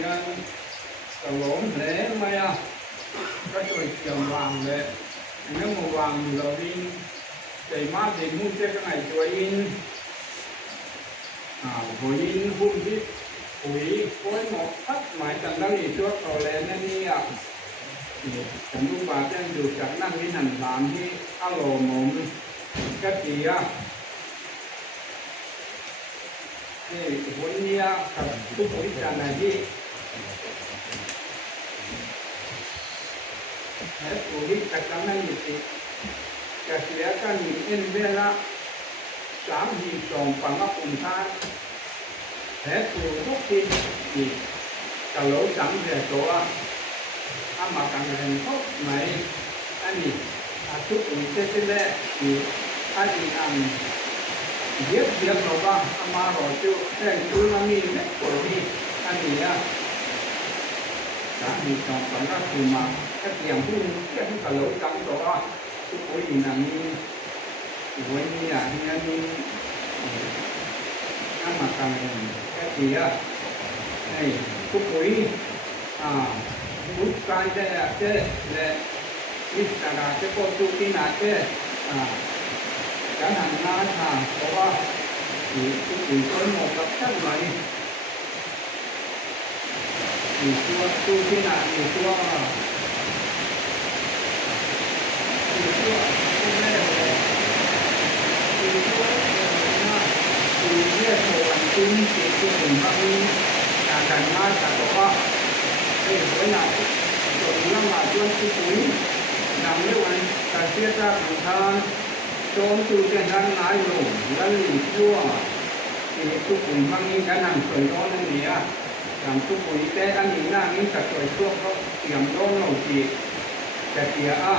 nhân tàu lốm lẽ mày à các tôi chồng vàng lệ nếu mà vàng là đi chạy mát thì muốn chơi cái này cho in hồi in hôn đi hủy với một thắt máy chẳng đang đi trước tàu lẽ nên đi à chẳng đúng bà trên dù chẳng năng đi hành làm đi alo mồm cái gì à thì vốn như thật cũng có ý rằng này đi hết của đi tất cả những gì cái gì cái những em về là sáng gì trồng bằng các cùng than hết của lúc đi thì cả lỗ sẵn về chỗ mà càng thành tốt này anh đi chút của cái này thì anh đi ăn biết việc rồi ba mà rồi chưa cái tôi làm gì đấy rồi đi anh đi à đã đi trong phần các thứ mà các điểm cũng cái cả lối trong đó tôi có gì là đi với như là đi ăn mà càng cái gì á này tôi có bút cái đây là cái ít là cái con tu cái nào cái chẳng hạn là có thì có một tập chất này thì chua tu cái nào thì chua cái này thì chua thì cái số bản tin thì cái hình bằng chẳng hạn là có cái với là rồi nó mà chua cái túi nằm như vậy ta chia ra thành thang trốn từ trên đang lái lủng đang lủng chua thì tôi cũng mang những cái hàng sợi đó nên gì à làm tôi cũng cái ăn những là những cái sợi chua có tiềm đó nó chỉ cái kia à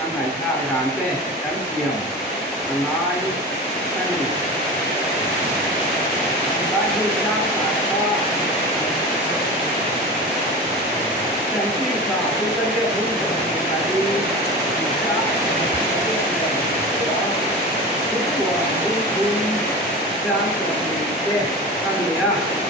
ăn này tha làm cái đánh tiềm nói cái gì cái gì đang phải có trong khi cả tôi đã biết hướng dẫn là đi của những trang của cái thằng này à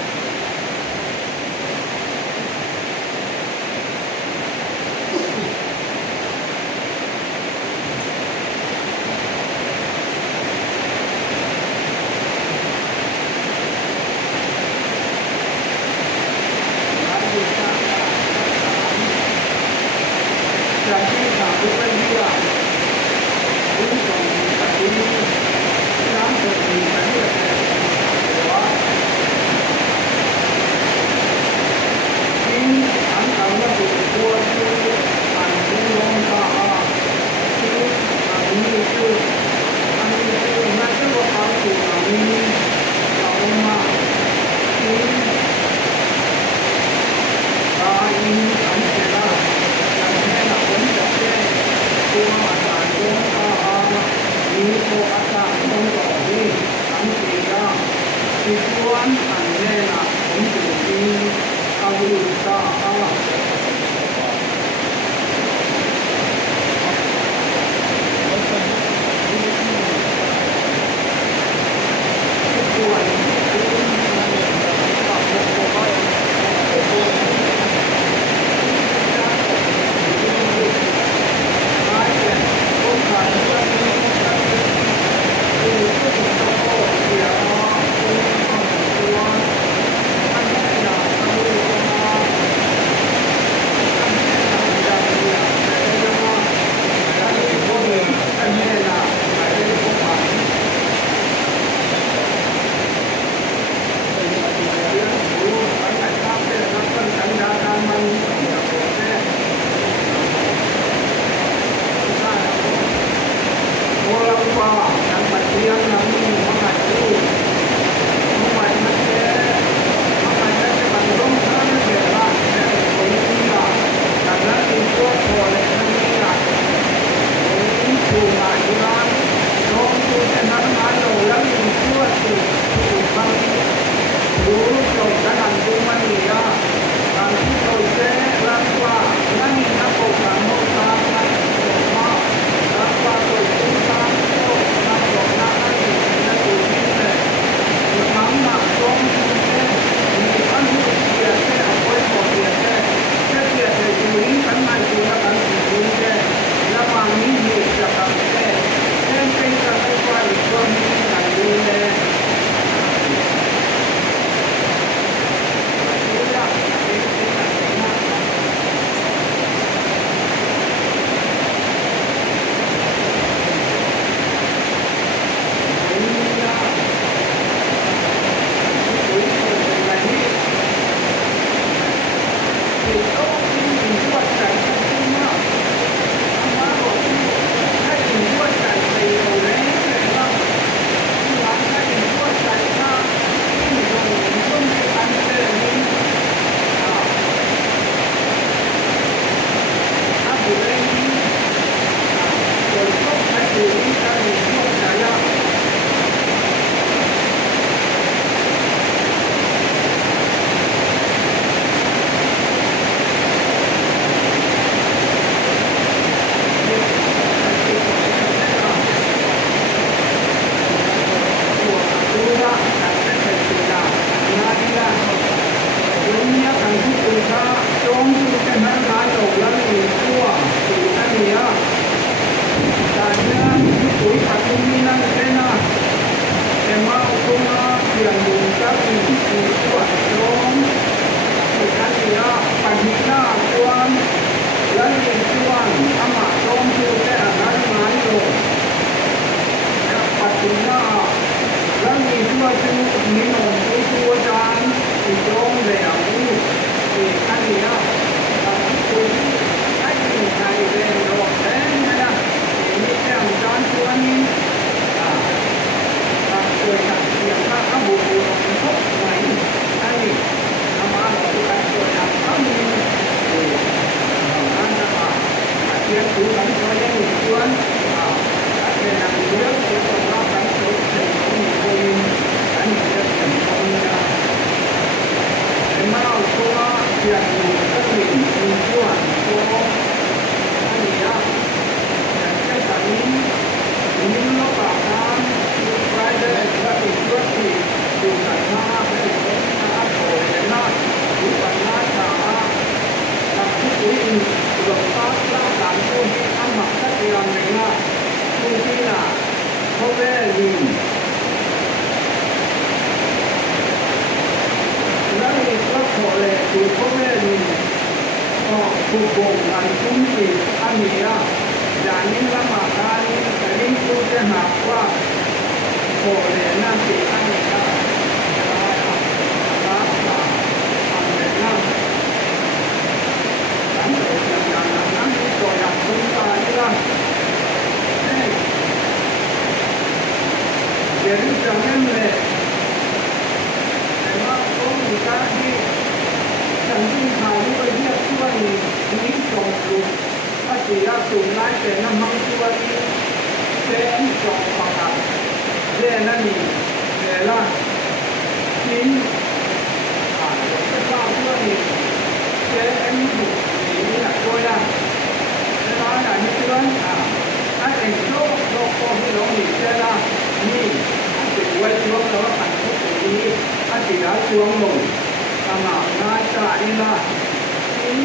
เสียงอยู่ก็มีส่วนของอันนี้แต่แค่ตอนนี้มีโลกาน้ำอยู่ไปเลยและอีกส่วนที่อยู่กันมาให้คนมาโผล่ในหน้าอยู่กันหน้าตาทำที่วิ่งหลบตาตาการผู้ที่ทำมาสักอย่างหนึ่งนะผู้ที่น่ะเขาแม่ลิงแล้วอีกก็โผล่เลยคือเขาแม่ลิงก็ถูกบ่งกันคุ้มอีกอันนี้อย่างนี้ละมาการแต่นี่ผู้จะหาว่าโผล่เลยนั่นสิอันนี้นะรับมาทำเลยนะหลังจากนั้นตัวอย่างคุณตาที่ละเดี๋ยวจะเล่นเลยแต่ว่าต้องมีการที่ฉันที่ข่าวที่ไปเรียกช่วยนี้ส่งลูกถ้าจีราสูงร้ายแต่น้ำมันตัวนี้เป็นส่งประกันเรื่องนั้นนี่เวลาทิ้งจะสร้างช่วยเป็นบุตรนี่นะตัวอย่างเวลาอย่างนี้เรื่องถ้าเองโลกที่เรามีเวลานี่ติดไว้ช่วงแล้วขันทุกนี้ถ้าติดแล้วช่วงลงตามงานจ่ายนี่ละทิ้ง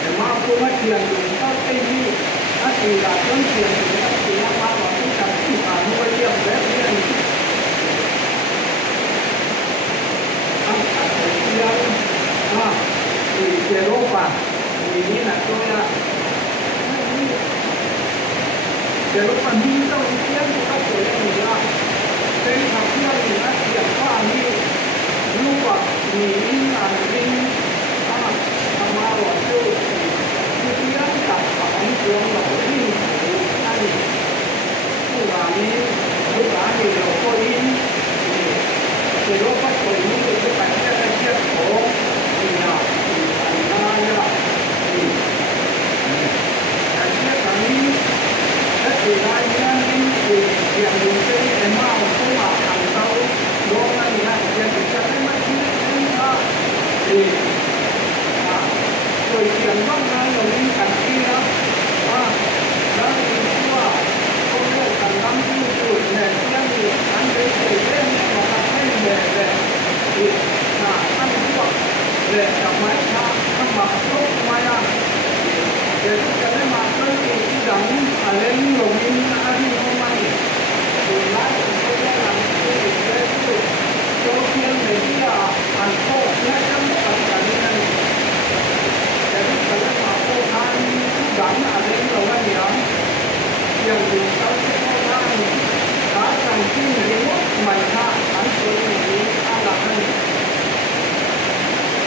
แต่มาพูดว่าเทียนอยู่ก็ไอ้นี่ถ้าติดแล้วต้องเทียนอยู่ถ้าติดแล้วมาบอกที่จะที่ผ่านมาเยี่ยมแบบนี้ตั้งแต่เทียนมีเจโรปะมีนี่นะตัวละเจโรปะมีต้องเทียนก็ตัวเองละเป็นทางเพื่อนนี่นะเทียนข้ามีรู้ว่ามีอันนี้ทำมาหลอดดูเทียนกับของเชื่อมเราที่อันนี้ผู้ว่านี้ผู้ว่านี้เราก็ยินเจโรปะตัวนี้จะไปแค่เทียนโผนี่นะอันนั้นละนี่แต่เทียนอันนี้และที่ได้เนี่ยนี่คือเทียนดูเส้นเอ็มมาผู้ว่าทางเขาโลกนั้นนะเทียนจะได้มาที่นี่นี่โดยเทียนว่างานเราเล่นกันที่นะแล้วมีว่าเขาเรียกกันน้ำที่สุดเนี่ยเทียนนี่อันเป็นสิ่งเล่นของการให้แบบที่ท่านพวกเด็กกับไม้ท่านมาลุกมาเดี๋ยวจะได้มาเรื่องที่ดังอะไรนี่ลงนี่อะไรนี่มาดูไล่เขาเรียกกันที่เรื่องที่โซเชียลมีเดียอันโคตรและทั้งหมดกันนี่นั่นเดี๋ยวจะได้มาโคตรทันดังอะไรนี่เราว่าอย่างดูเขาที่โคตรทันถ้าจังที่รีโมทมันถ้าอันตัวนี้อะไรนั่น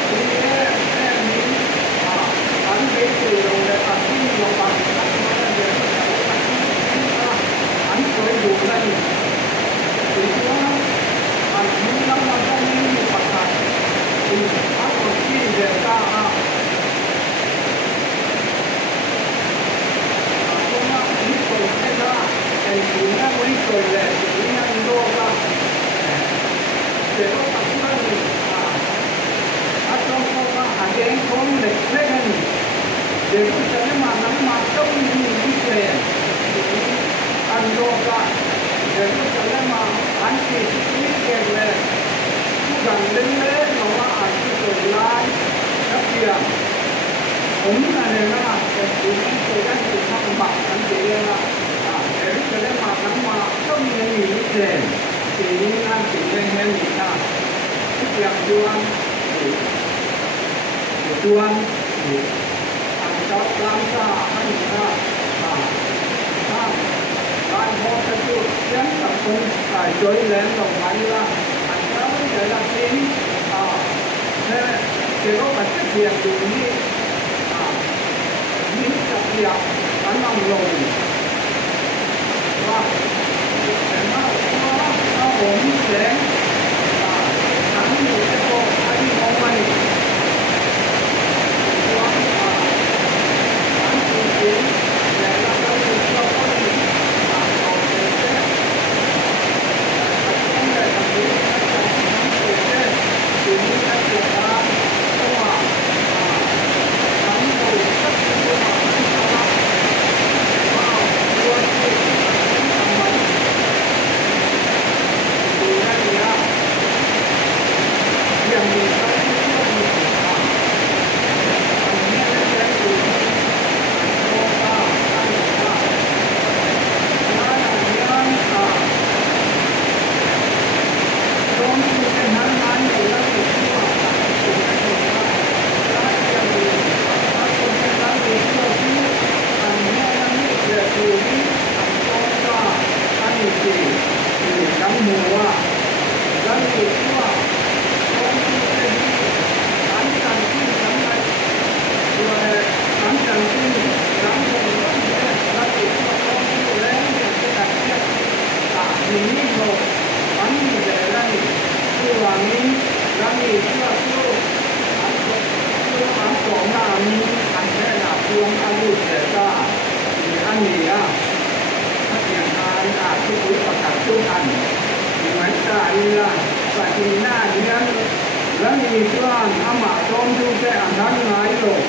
ที่แค่นี้อันเป็นตัวลงในอันที่ลงไปอันนั้นเดี๋ยวอันตัวอยู่นั่นคือว่าอันนี้เราต้องมีปัจจัยคืออันที่เดินตามตัวนี้ตัวแค่ละไอ้ตัวนั้นไม่ตัวเล็กตัวนั้นโลกะเดี๋ยวเราทำอะไรอาจารย์บอกว่าอาจารย์คงเด็กเล็กนี่เดี๋ยวจะได้มานั่งมาต้องมีวิเศษอันโลกะเดี๋ยวจะได้มาอันที่วิเศษเลยผู้กันเล่นๆเราว่าอาจจะตัวร้ายนักเรียนผมนั่นเองนะแต่ตัวนี้ตัวนั้นตัวทำบัตรนั่นเองนะเดี๋ยวจะได้มานั่งมาต้องมีวิเศษสิ่งนี้นั่นสิ่งนี้เห็นอีกนะทุกอย่างดวงtuan angkat langkah anda dan hot itu yang terpun join land long mailah anda menjaga ini kalau baca dia ini ini setiap tanam long wah memang orang dan kami itu hari momen ปฏิหน้าเรียนและมีส่วนอามาจอมดูแลอันนั้นหลายโลก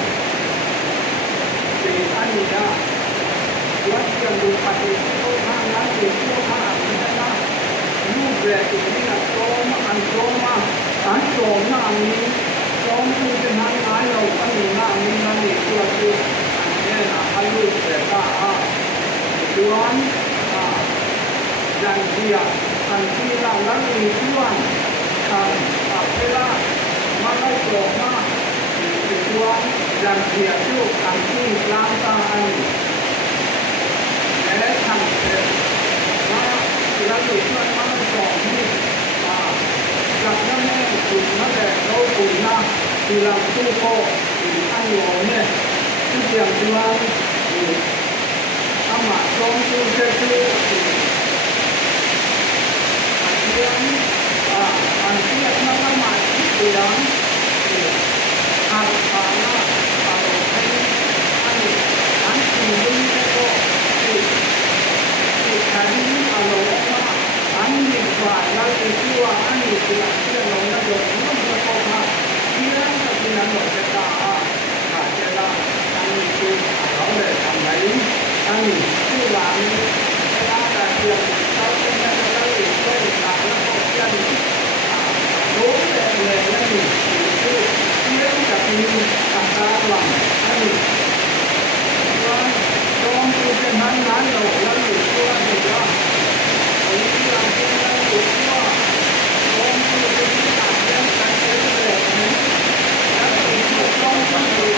เป็นอันนี้นะวัดเกี่ยวกับปฏิโทษทางนั้นเป็นโทษทางนี้นะรูปแบบที่นักโจมอันโจมมาอันโจมหน้านี้โจมดูเป็นทางหลายโลกอันนี้หน้านี้นั่นเองตัวคืออันนี้นะอันรูปแบบว่าส่วนอย่างเดียวอันที่เราแล้วมีส่วนเวลามาได้โจมมาส่วนอย่างเดียวที่อันที่ล้างตาอันนี้และทำเสร็จมาแล้วมีส่วนมาได้โจมที่จากนั้นแม่ถูกนั่นแหละเราถูกนะที่เราตู้โก้ที่อันโยเนี่ยที่เดียวที่ว่าอามาจอมดูเจ้าคืออันเทียบมาละหมาดเสียงหักขาหน้าปากอันที่ดึงเจ้าที่ขันอารมณ์มาอันนี้กว่าเราจะชื่อว่าอันนี้คือเชื่อลงแล้วโดนมันจะเข้ามาเชื่อกับที่นั้นหมดจะตาขาดจะละอันนี้คือเราเลยทำไหนอันนี้ชื่อว่านี้เวลาการเชื่อเขาเป็นอะไรเราอีกก็อีกหลักแล้วก็เชื่อรู้แต่เลยนั่นนี่คือเชื่อกับมีต่างๆหลังอันนี้ว่าตรงที่เป็นนั้นนั้นเราแล้วอยู่ตัวนี้ว่าอันนี้ที่เราเป็นเราอยู่ตัวตรงที่เป็นต่างเรื่องการเชื่อแบบนี้แล้วเป็นตัวตรงที่อยู่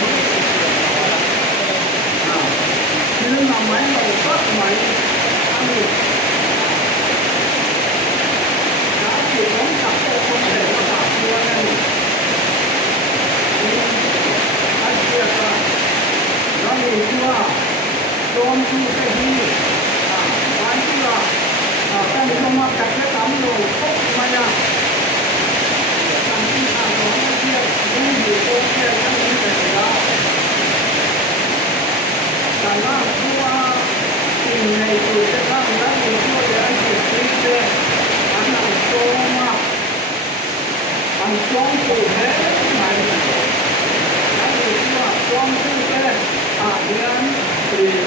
คือมาไหมเราก็ไหมอันนี้แล้วที่ผมจับตัวคนเด็กมาตัวนั้นอันเดียวกันแล้วมีที่ว่าโดนที่ไปที่วันที่ว่าตั้งใจมาจับแค่สามโลพบมาอย่างตั้งที่ทางของเที่ยวดูอยู่ตรงเที่ยวนั้นนี่เป็นแล้วแต่ว่าผู้ว่าสิ่งในตัวจะตั้งและมีตัวเดียวที่คิดเป็นอันนั้นโตมาอันจงตัวแท้ไหนและมีตัวจงตัวแท้เรียนหรือ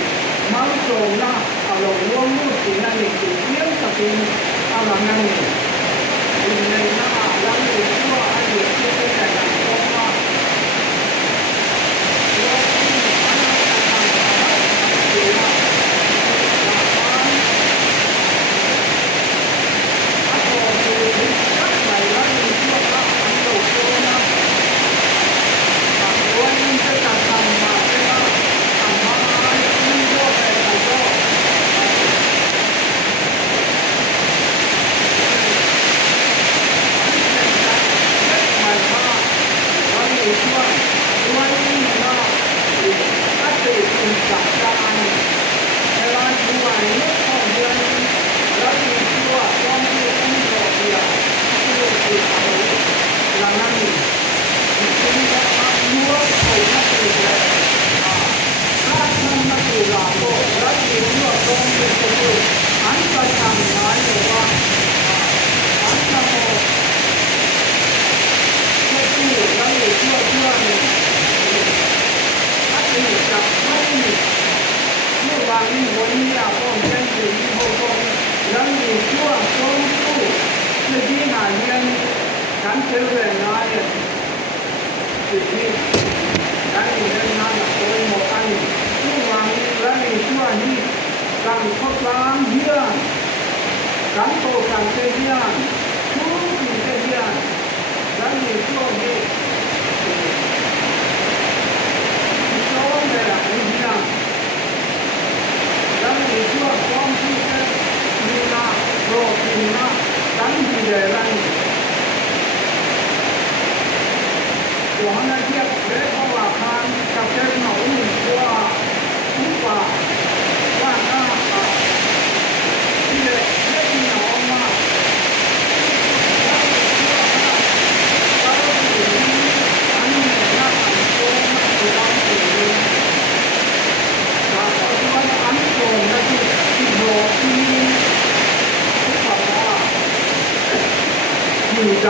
มั่งโจมนะอารมณ์ร่วมมือสิ่งนั้นนี่คือเที่ยวกับสิ่งอะไรนั่นนี่สิ่งในหน้าแล้วมีตัวอันเดียวที่เป็นแต่ละโตมา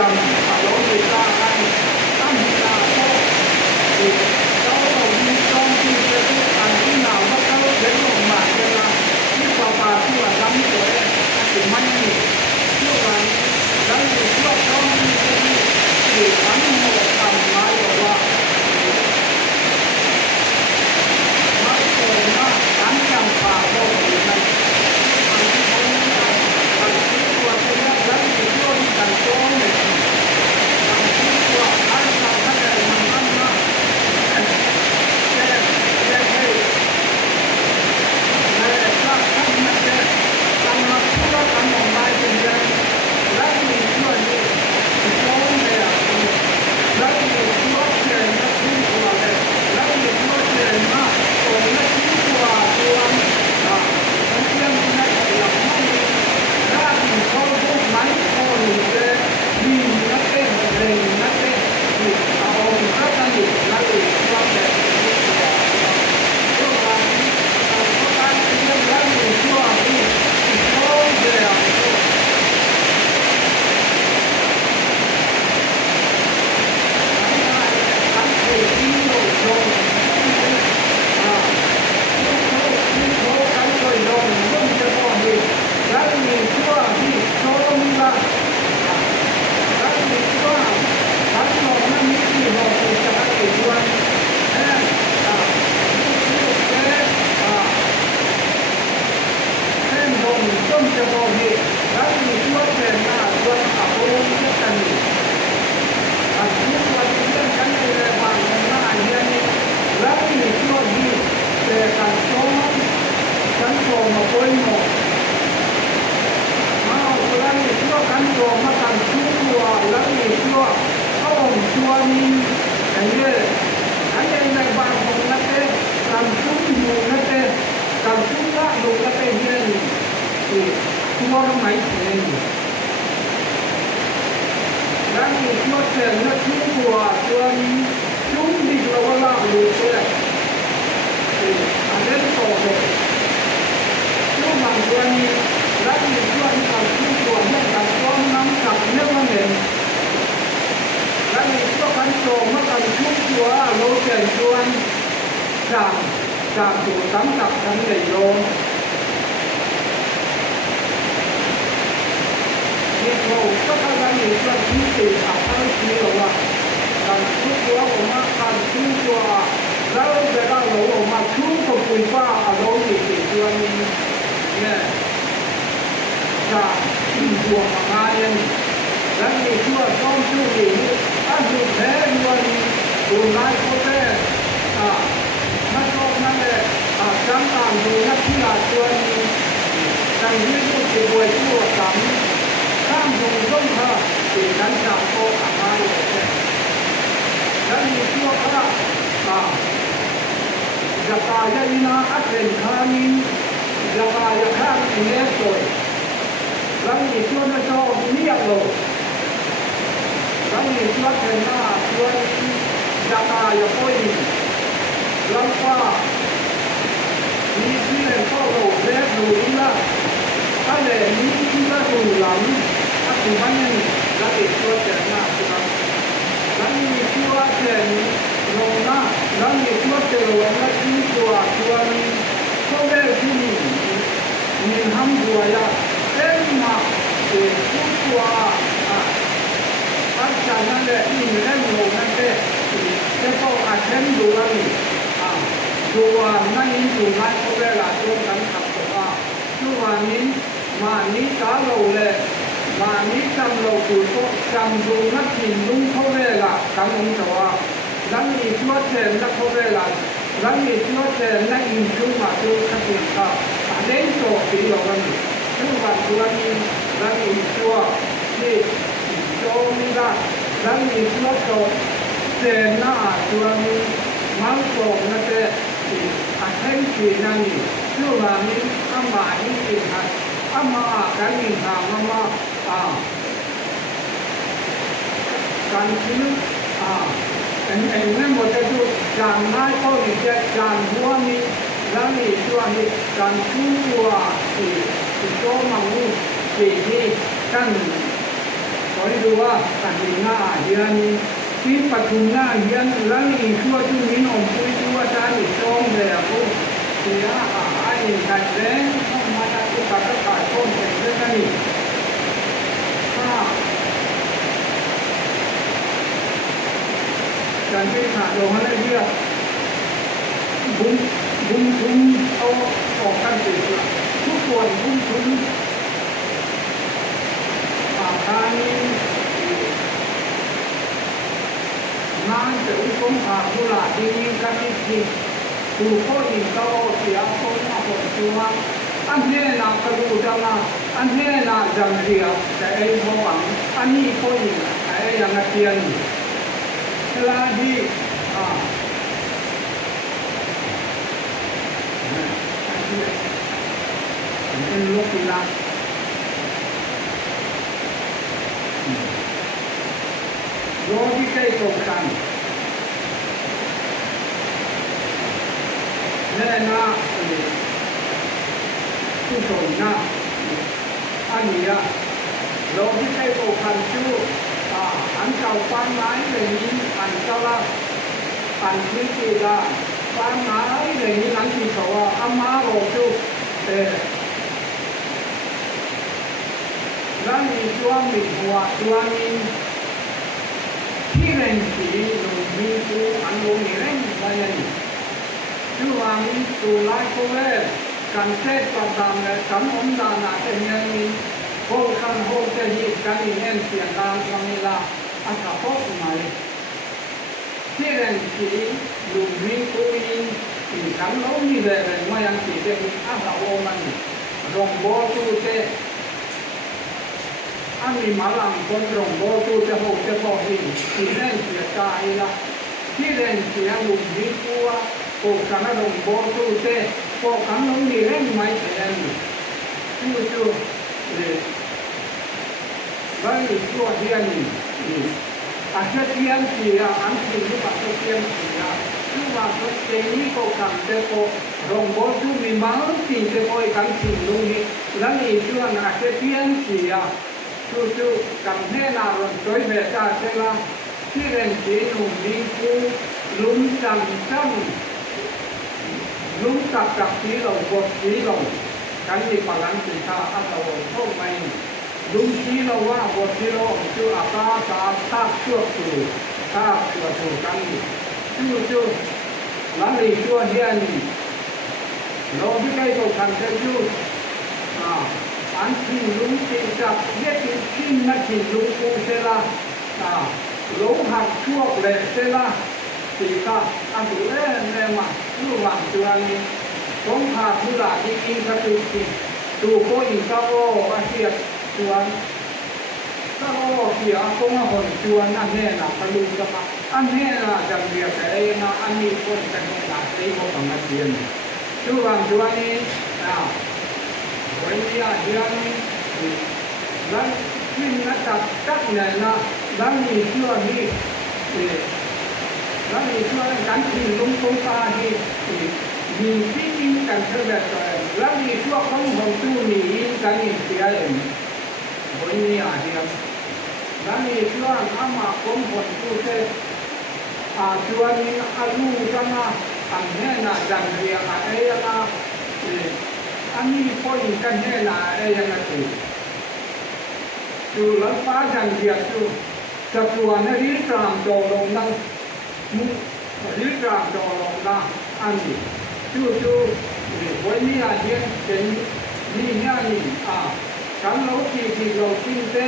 ามอารมณ์ตากันตั้งตาโตเราต้องมีต้องที่จะอันที่หนาวว่าเขาเห็นลงมาเวลาที่ป่าที่ว่าทำตัวเองถึงมันนี่เมื่อวานเราอยู่ช่วงต้องที่ทั้งหมดทำมาอย่างว่าไม่โกงนะทั้งยังป่าโตอยู่ในตัวที่ว่าเราอยู่ช่วงกันโตเนี่ยตัวอันนั้นถ้าเกิดมันมากจากสู่สำนักทั้งในโลกนี่เราก็ทำงานอยู่กับที่สื่อสารที่เราว่าการทุกตัวออกมาการทุกตัวแล้วเวลาเราออกมาทุกคนคุยว่าอารมณ์ที่ตัวนี้เนี่ยจากตัวงานนี้แล้วมีตัวต้องช่วยดีถ้าดูแพ้วันดูไลฟ์ก็ได้มันก็นั่นแหละจังการดูนักที่อาตัวนี้ดังที่ผู้ที่บวยตัวสามข้ามตรงต้นค่ะที่นั้นจากโตอามาอยู่เนี่ยแล้วมีตัวค่ะจะกายยินาอัตเป็นคามินจะกายข้ามเนี้ยตัวแล้วมีตัวนั้นก็มีอย่างโลแล้วมีตัวเป็นหน้าตัวจะกายก็อีแล้วก็มีที่เรียนก็โลกแรกดูนี่ละถ้าเลยมีที่ละดูหลังถ้าถึงมันนี่ละเอียดตัวเจ๋งมากครับแล้วมีที่ว่าเจ๋งลงหน้าแล้วมีที่ว่าเจ๋งลงแล้วที่ตัวนี้ก็ได้ที่มีทำตัวyaเต็มมาเป็นตัวอาจารย์นั่นแหละที่เล่นลงนั่นแหละจะต้องอาจารย์ดูแล้วนี่ดูว่านั่นนี่ดูง่ายเขาเวลาตัวกันทำตัวดูว่านี้มานี้ตาเราเลยมานี้จำเราดูก็จำดูนักกินลุงเขาเวลากันลุงตัวนั่นนี่ตัวเช่นนักเขาเวลานั่นนี่ตัวเช่นนักอินจุมาดูขัดกันก็เล่นโตปีเรากันดูว่าตัวนี้นั่นนี่ตัวที่โจมีได้นั่นนี่ตัวโตเช่นหน้าตัวนี้มันโตนั่นแต่อาเห็นที่นั่นนี่ดูว่านี้อามานี่กินหัดอามาการกินทางมาการกินอันนั้นหมดจะดูจานง่ายก็มีแค่จานหัวนี้แล้วนี่ตัวนี้การคู่ตัวที่โตมังนี่ที่กันโต ให้ดูว่ากันหน้าเดือนที่ปทุมหน้าเดือนแล้วอีกชั่วที่มินอมปุ้ยชั่วจานอีกช่องแล้วก็เสียไอ้กันแรงเข้ามาจากตุกตะกาดต้นเป็นเรื่องนี้การที่ขาดลงให้เรียกบุญทุนเอาออกกันติดทุกส่วนบุญทุนป่าทานี้งานจะอุปถัมภ์ผู้หลาดีกันที่ดูข้ออินก็เสียคนมาหดตัวอันนี้น่ากระดูจังนะอันนี้น่าจังเรียแต่ไอ้พวังอันนี้ข้ออินไอ้ยังเทียนเวลาที่เป็นลูกกีฬาโลที่ใกล้ตรงกันแน่นะผู้ชมนะอันนี้โลที่ใกล้ตรงกันชื่ออันเก่าฟันไม้เลยนี้อันเก่าละอันที่กีฬาฟันไม้เลยนี้นั้นที่เขาว่าอามาโรจูแล้วมีตัวมีหัวตัวมีที่เร่งสีลงมีตัวอันลงเร่งไปเลยชื่อว่ามีตัวไล่โคเล่กันเทศประดามและกันอมดานาเป็นยังมีโฮคันโฮเจดีกันอีเห็นเสียงดังฟังเวลาอันขับรถมาที่เร่งสีลงมีตัวอินกันลงมีเลยมายังสีเด็กอาสาโอมันลงโบตูเตอันนี้มาลังคนลงโบตูจะหกจะบอกที่เร่งเสียใจละที่เร่งเสียลุงมีตัวโกกันลงโบตูเตโกกันลงมีเร่งไม่เสียจู่เลยแล้วอีกตัวเดียนี่อาจจะเทียนเสียอันที่รู้ว่าเทียนเสียชื่อว่าตัวเองนี่โกกันเตโกลงโบตูมีมาสิ่งเตโกกันสิ่งลุงนี่แล้วอีกตัวอาจจะเทียนเสียจู่กันแน่นอนโดยเบต้าเซลาที่เร่งสีหนุ่มมีผู้ลุ้มจังลุ้มกับสีเราบดสีเรากันที่พลังสินค้าอัตโนเข้าไปลุ้มสีเราว่าบดสีเราจู่อาตาตาทักชั่วตู่ทักชั่วตู่กันจู่หลังอีกชั่วเดียนี่เราที่ใกล้ตัวกันจะจู่อันที่ลุงติดกับเย็ดที่นักที่ลุงกูเสละลงหักชั่วเลยเสละสีตาอันที่เล่นมาลู่หวังตัวนี้ต้องหาผู้หลานที่กินกระตุกสิดูโคอินก็โอ้อาเซียชวนก็โอ้เสียก็มาหนชวนอันแน่น่ะพลุจะมาอันแน่น่ะจำเรียกแต่มาอันนี้คนจะแน่น่ะที่เขาทำมาเรียนดูหวังตัวนี้วันนี้เดือนนั้นที่นักจัดเนี่ยนะนั้นมีช่วงนี้นั้นมีช่วงการที่ลุงตงตาที่มีที่กินกันเท่าแบบนั้นมีช่วงของผมตู้นี้กันอีกเสียเองวันนี้เดือนนั้นมีช่วงอามาของผมตู้เท่ช่วงนี้อายุกันนะอันนี้นะจังเรียกอะไรนะอันนี้พออยู่กันแน่ละยังไงจู่หลังฟ้าจันเดียจู่จะตัวนั้นรีบตามโจลงนั่งรีบตามโจลงนั่งอันนี้จู่วันนี้เห็นเป็นนี่นี่กันเราที่เราทิ้งเต้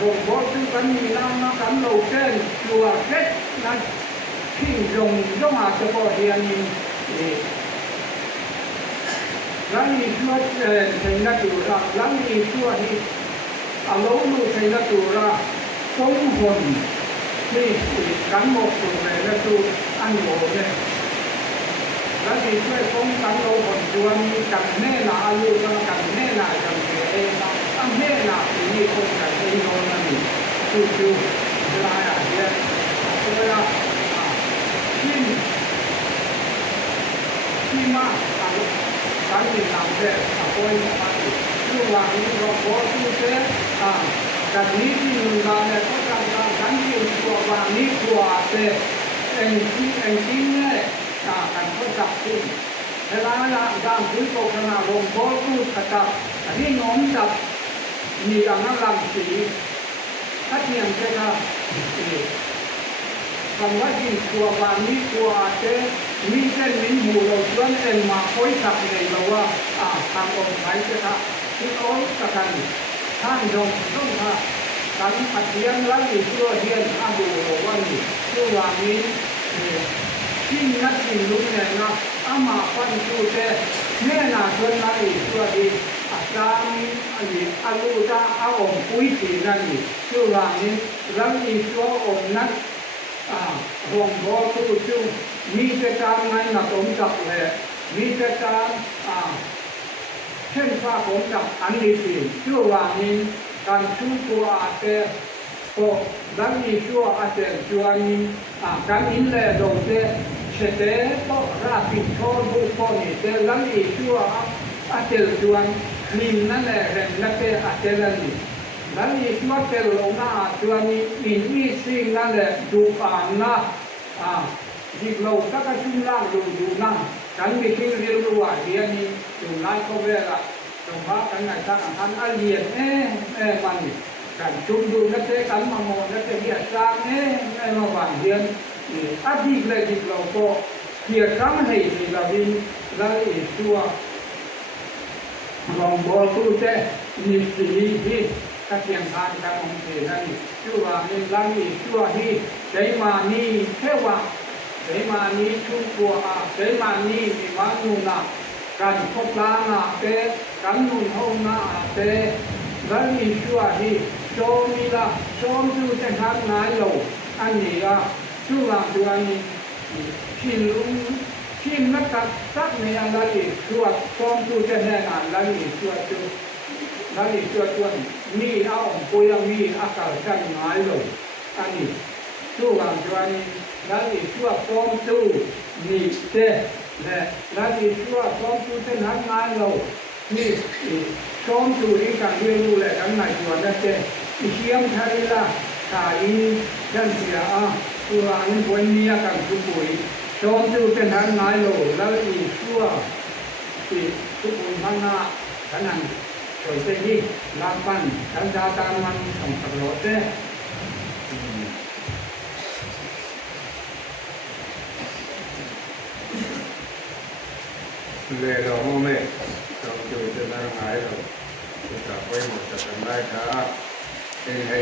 ลงบอจู่กันมีน้ำกันเราเต้นตัวเท็ดนั่นทิ้งลงย่อมาจะพอเดียนี่แล้วมีช่วงในนักดูระแล้วมีช่วงที่อารมณ์ในนักดูระสมผลนี่กันหมดตัวเลยแล้วดูอันโง่เนี่ยแล้วมีช่วยป้องกันเราผลช่วงมีกันแน่นาลูกกันแน่นากันเองนะตั้งแน่นาที่คนกันเองโน่นนั่นจู่เวลาเนี่ยเวลาที่มากการที่นำเสนอคนมาดูว่ามีเราพอที่จะ จากนี้ที่มาเนี่ยก็ทำการทั้งที่ตัววางนี้ตัวแต่เองที่เนี่ยการทดสอบที่เวลาการคุยโฆษณาลงโพสต์พูดกระตับอันนี้น้อมจับมีการนั่งรังสีถ้าเทียมใช่ครับคำว่าที่ตัววางนี้ตัวแต่มีเส้นมีหมู่เราชวนเอ็นมาคุยสับเลยเราว่าทางองค์ไหนใช่ครับที่เขากันท่านยงต้องค่ะการปัดเทียนแล้วอีกตัวเทียนดูว่านี่ตัววางนี้ที่นักกินรู้เนี่ยนะมาฟันดูแต่แม่นาชวนนั่นอีกตัวดีอาจารย์อันนี้อาลูตาเอาองคุยสีนั่นอีกตัววางนี้แล้วอีกตัวองนั้นหงบอตูจูมีแต่การงานหนักองจับเลยมีแต่การเช่นว่าผมกับอันนี้สิชื่อว่านี้การชูตัวอาเตโอดังนี้ชัวอาเตจวนนี้การอินเลโดเตเชเตโตราปิโตบุปนิเตดังนี้ชัวอาเตจวนนิมนั่นแหละเรื่องนักเตอาเตลันนี้ดังนี้ชัวเตลงนาจวนนี้อินอีสิ่งนั่นแหละดูนะจิตเราถ้าชุมล่างดูนั่งกันมีที่เรียนรู้ว่าเรียนนี้อยู่ไล่ก็เวลาตรงว่ากันไหนท่านเรียนมันกันชุมดูนักเตะกันมาโมนักเตะเรียนสร้างมาวันเรียนดีเลยจิตเราก็เพียรทำให้ดีเราดีแล้วอีกตัวลองบอกตัวเจ้มีสีที่ถ้าเทียงทางกันของเทนั่นชื่อว่ามีแล้วอีกตัวที่ใจมานี่แค่ว่าใจมานี้ชุมตัวใจมานี้มีวันนู่นการพบลานาเตกันนู่นห้องนาเตแล้วอีกตัวที่โจมีละโจมดูแต่ทางไหนเราอันนี้ชื่อว่าตัวนี้ชินลุงชินนักสักในอันนั้นอีกตัวโจมดูแต่แน่นอนแล้วอีกตัวแล้วอีกตัวมีปุยมีอากาศกันไหนเราอันนี้ชื่อว่าตัวนี้แล้วอีกตัวโจมดูนี่เตแล้วอีกตัวโจมดูแต่ทางไหนเรานี่โจมดูที่การเรียนรู้แหละทั้งในตัวนั่นเองเชียมทาริลาตาอินจันเสียตัวอันบนนี้กันทุกปุยโจมดูเป็นทางไหนเราแล้วอีกตัวที่ทุกคนข้างหน้าขนาดโดยเช่นนี้ลาปันการจาตามมันของตลอดเลยเราไม่เราอยู่จะนั่งหายเราจะไปหมดจะทำได้ครับเป็นให้